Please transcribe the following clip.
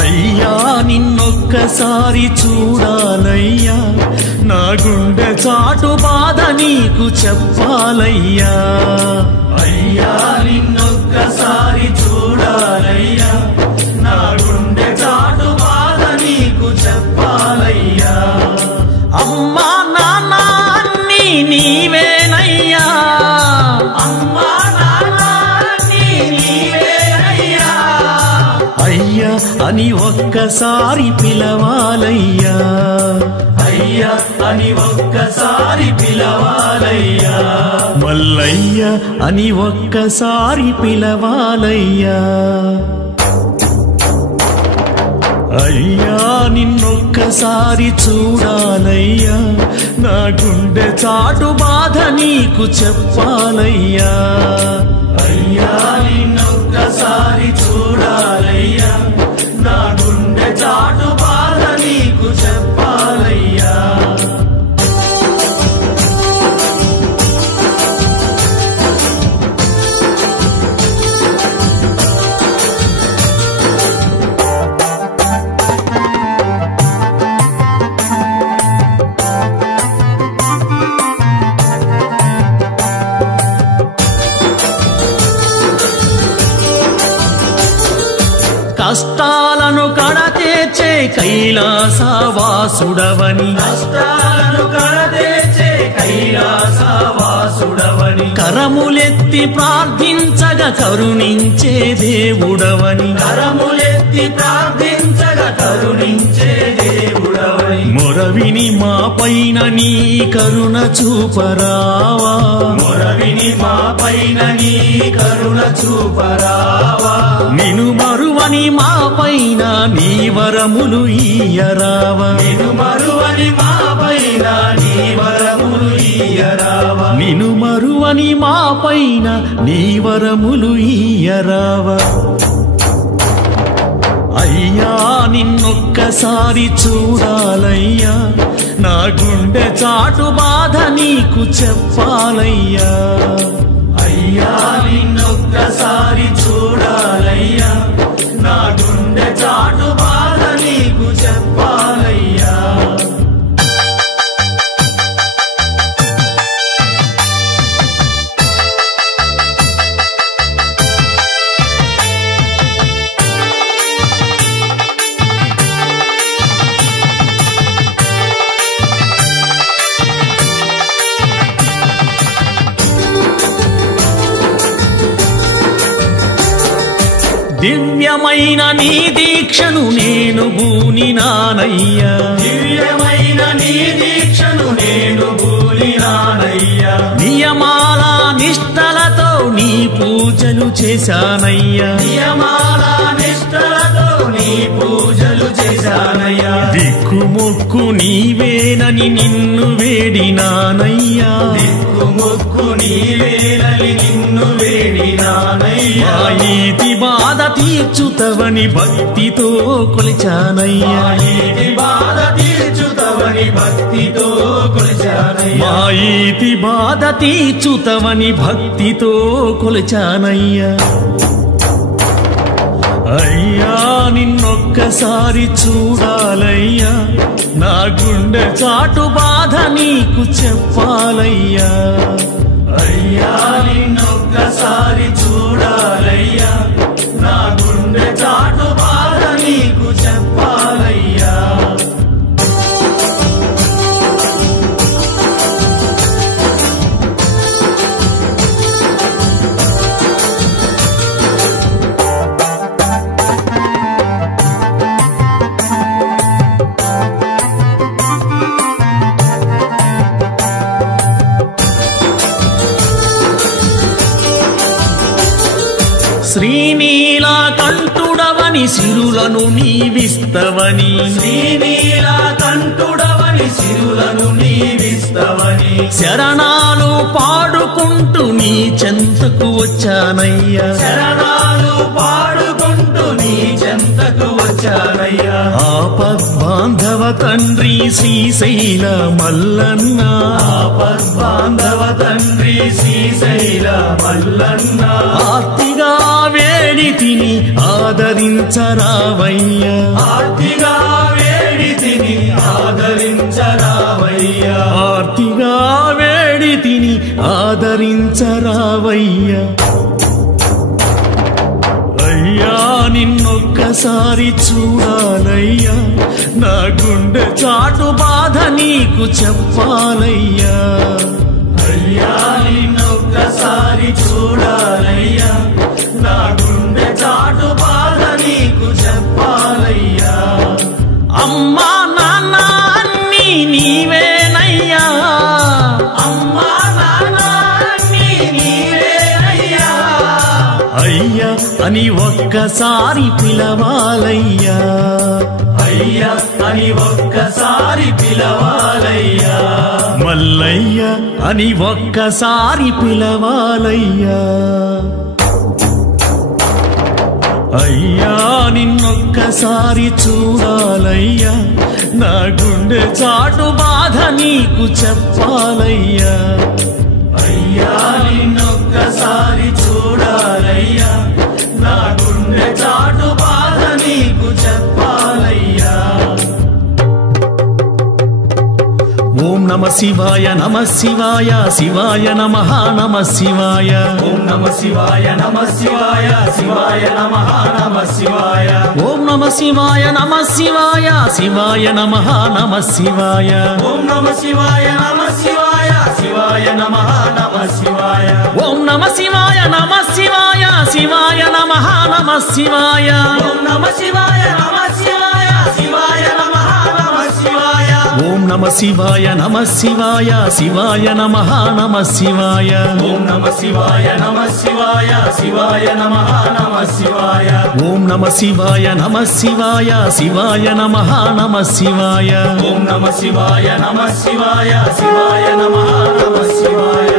అయ్యా నిన్నొక్కసారి చూడాలయ్యా, నా గుండె చాటు బాధ నీకు చెప్పాలయ్యా. అయ్యా నిన్నొక్కసారి చూడాలయ్యా, నా గుండె చాటు బాధ నీకు చెప్పాలయ్యా. అమ్మా నాన్న అన్నీ నీవేనయ్యా, అమ్మా నాన్న అన్నీ నీవేనయ్యా. అయ్యా అని ఒక్కసారి పిలవాలయ్యా, అయ్యా అని ఒక్కసారి పిలవాలయ్యా. మల్లయ్య అని ఒక్కసారి పిలవాలయ్యా. అయ్యా నిన్నొక్కసారి చూడాలయ్యా, నా గుండె చాటు బాధ నీకు చెప్పాలయ్యా. అయ్యా నిన్నొక్కసారి చూడాలయ్యా, నా గుండె చాటు బాధ నీకు చెప్పాలయ్యా. కష్టాలను కడతేర్చే కైలాసవాసుడవని, కష్టాలను కడతేర్చే కైలాసవాసుడవని, కరములెత్తి ప్రార్థించగా కరుణించే దేవుడవని, కరములెత్తి ప్రార్థించగా కరుణించే దేవుడవని. మొరవిని మా పైన నీ కరుణ చూపరావా, మొరవిని మా పైన నీ కరుణ చూపరావా. నిను మరువని మా పైన నీ వరములు ఇయ్యరావా, నిను మరువని మా పైన నీ వరములు ఇయ్యరావా. నిను మరువని మా పైన నీ వరములు ఇయ్యరావా. అయ్యా నిన్నొక్కసారి చూడాలయ్యా, నా గుండె చాటు బాధ నీకు చెప్పాలయ్యా. అయ్యా నిన్నొక్కసారి చూడాలయ్యా, నా గుండె చాటు బాధ నీకు చెప్పాలయ్యా. దివ్యమైన నీ దీక్షను నేను బూనినానయ్యా, దివ్యమైన నీ దీక్షను నేను బూనినానయ్యా. నియమాల నిష్టలతో నీ పూజలు చేశానయ్యా, నియమాల నిష్టలతో నీ పూజలు చేశానయ్యా. దిక్కుమొక్కు నీవేనని నిన్ను వేడినానయ్యా, దిక్కుమొక్కు నీవేనని నిన్ను వేడినానయ్యా. ఈతి బాధ తీర్చుతవని భక్తితో కొలిచానయ్యా, ఈతి బాధ తీర్చుతవని భక్తితో కొలిచానయ్యా. మా ఈతి బాధ తీర్చుతవని భక్తితో కొలిచానయ్యా. అయ్యా నిన్నొక్కసారి చూడాలయ్యా, నా గుండె చాటు బాధ నీకు చెప్పాలయ్యా. అయ్యా నిన్నొక్కసారి చూడాలయ్యా, నా గుండె చాటు బాధ నీకు చెప్పాలయ్యా. శ్రీనీలకంఠుడవని సిరులను నీవిస్తవని, శ్రీనీలకంఠుడవని సిరులను నీవిస్తవని. శరణాలు పాడుకుంటూ నీ చెంతకు వచ్చానయ్యా, శరణాలు పాడుకుంటూ నీ చెంతకు వచ్చానయ్యా. ఆపద్బాంధవ తండ్రి శ్రీశైల మల్లన్న, ఆపద్బాంధవ తండ్రి శ్రీశైల మల్లన్న. ఆర్తిగా వేడి వేడి తిని ఆదరించరావయ్యా ఆర్తిగా వేడి తిని ఆదరించరావయ్యా ఆర్తిగా వేడి తిని ఆదరించరావయ్యా అయ్యా నిన్నొక్కసారి చూడాలయ్యా నా గుండె చాటు బాధ నీకు చెప్పాలయ్యా అయ్యా నిన్నొక్కసారి చూడాలయ్యా నా గుండె చాటు బాధ నీకు చెప్పాలయ్యా అమ్మా నాన్న అన్నీ నీవేనయ్యా అమ్మా నాన్న అన్నీ నీవేనయ్యా అయ్యా అని ఒక్కసారి పిలవాలయ్యా అయ్యా అని ఒక్కసారి పిలవాలయ్యా మల్లయ్య అని ఒక్కసారి పిలవాలయ్యా అయ్యా నిన్నొక్కసారి చూడాలయ్యా నా గుండె చాటు బాధ నీకు చెప్పాలయ్యా అయ్యా నిన్నొక్కసారి చూడాలయ్యా నా గుండె చాటు బాధ నీకు చెప్పాలయ్యా ఓం నమ శివాయ నమ శివాయ శివాయ నమః నమ శివాయ ఓం నమ శివాయ నమ శివాయ శివాయ నమః నమ శివాయ ఓం నమ శివాయ నమ శివాయ శివాయ నమః నమ శివాయ ఓం నమ శివాయ నమ శివాయ శివాయ నమః నమ శివాయ ఓం నమ శివాయ నమ శివాయ శివాయ నమః నమ శివాయ ఓం నమ శివాయ నమ శివాయ శివాయ నమః నమ శివాయ ఓం నమ శివాయ నమ శివాయ శివాయ నమః నమ శివాయ ఓం నమ శివాయ నమ శివాయ శివాయ నమః నమ శివాయ ఓం నమ శివాయ నమ శివాయ శివాయ నమః నమ శివాయ ఓం నమ శివాయ నమ శివాయ శివాయ నమః నమ శివాయ